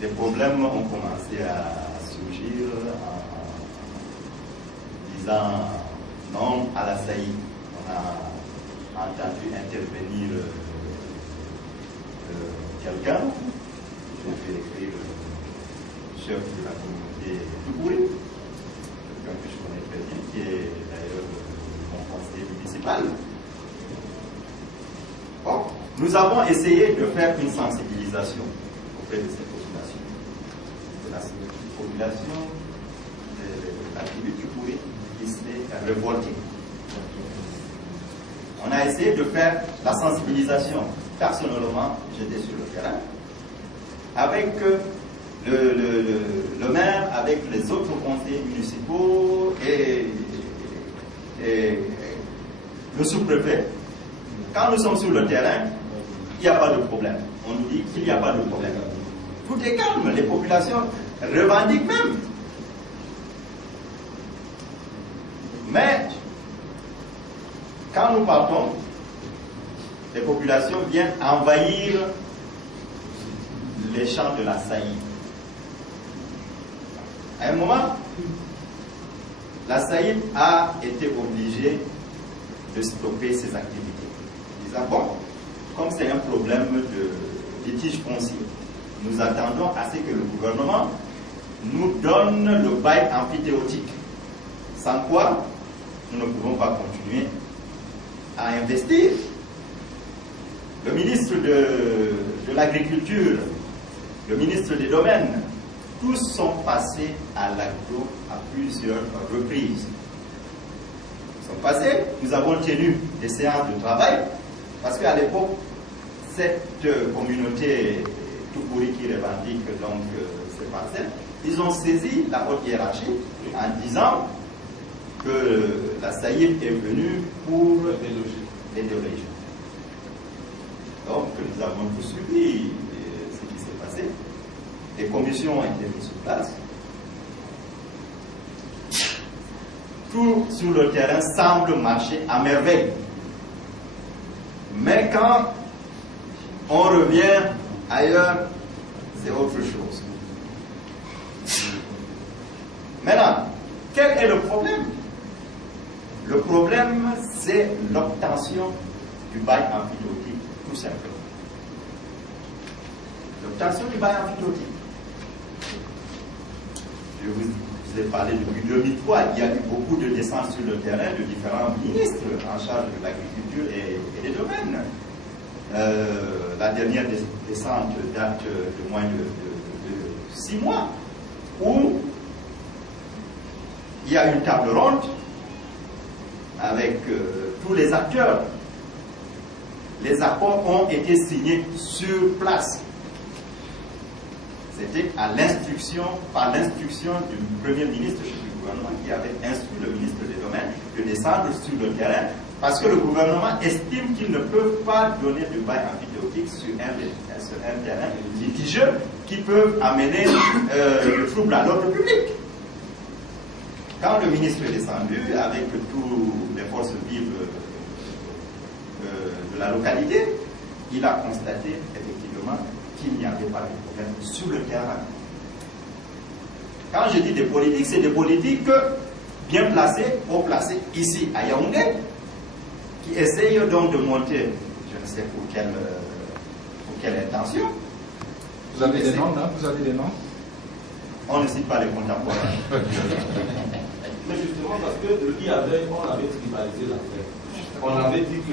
des problèmes ont commencé à surgir en disant non à la saillie. On a entendu intervenir quelqu'un, je vais écrire le chef de la communauté Toubouri, quelqu'un que je connais très bien, qui est d'ailleurs mon conseiller municipal. Bon, nous avons essayé de faire une sensibilisation auprès de ces populations. De la population de la tribu Toubouri qui s'est révoltée. On a essayé de faire la sensibilisation. Personnellement, j'étais sur le terrain avec le maire, avec les autres conseillers municipaux et le sous-préfet. Quand nous sommes sur le terrain, il n'y a pas de problème. On nous dit qu'il n'y a pas de problème. Tout est calme, les populations revendiquent même. Mais quand nous partons, les populations viennent envahir les champs de la saillie. À un moment, la saillie a été obligée de stopper ses activités. Disant, bon, comme c'est un problème de litige foncier, nous attendons à ce que le gouvernement nous donne le bail emphytéotique. Sans quoi, nous ne pouvons pas continuer à investir. Le ministre de l'Agriculture, le ministre des Domaines, tous sont passés à l'agro à plusieurs reprises. Ils sont passés, nous avons tenu des séances de travail, parce qu'à l'époque, cette communauté Toubouri qui revendique donc ces parcelles, ils ont saisi la haute hiérarchie en disant que la saillie est venue pour les déloger. Donc nous avons tout suivi ce qui s'est passé. Les commissions ont été mises sur place. Tout sur le terrain semble marcher à merveille. Mais quand on revient ailleurs, c'est autre chose. Maintenant, quel est le problème? Le problème, c'est l'obtention du bail emphytéotique, tout simplement. L'obtention du bail emphytéotique. Je vous ai parlé depuis 2003, il y a eu beaucoup de descentes sur le terrain de différents ministres en charge de l'agriculture et des domaines. La dernière descente date de moins de 6 mois, où il y a une table ronde avec tous les acteurs. Les accords ont été signés sur place. C'était par l'instruction du Premier ministre du gouvernement qui avait instruit le ministre des Domaines de descendre sur le terrain parce que le gouvernement estime qu'ils ne peuvent pas donner de bail emphytéotique sur un terrain litigieux qui peut amener le trouble à l'ordre public. Quand le ministre est descendu avec toutes les forces vives de la localité, il a constaté effectivement qu'il n'y avait pas de problème sur le terrain. Quand je dis des politiques, c'est des politiques bien placées, haut placées, ici à Yaoundé, qui essayent donc de monter, je ne sais pour quelle intention. Vous avez des noms, non? Vous avez des noms? On ne cite pas les contemporains. Mais justement, parce que on avait tribalisé l'affaire. On avait dit que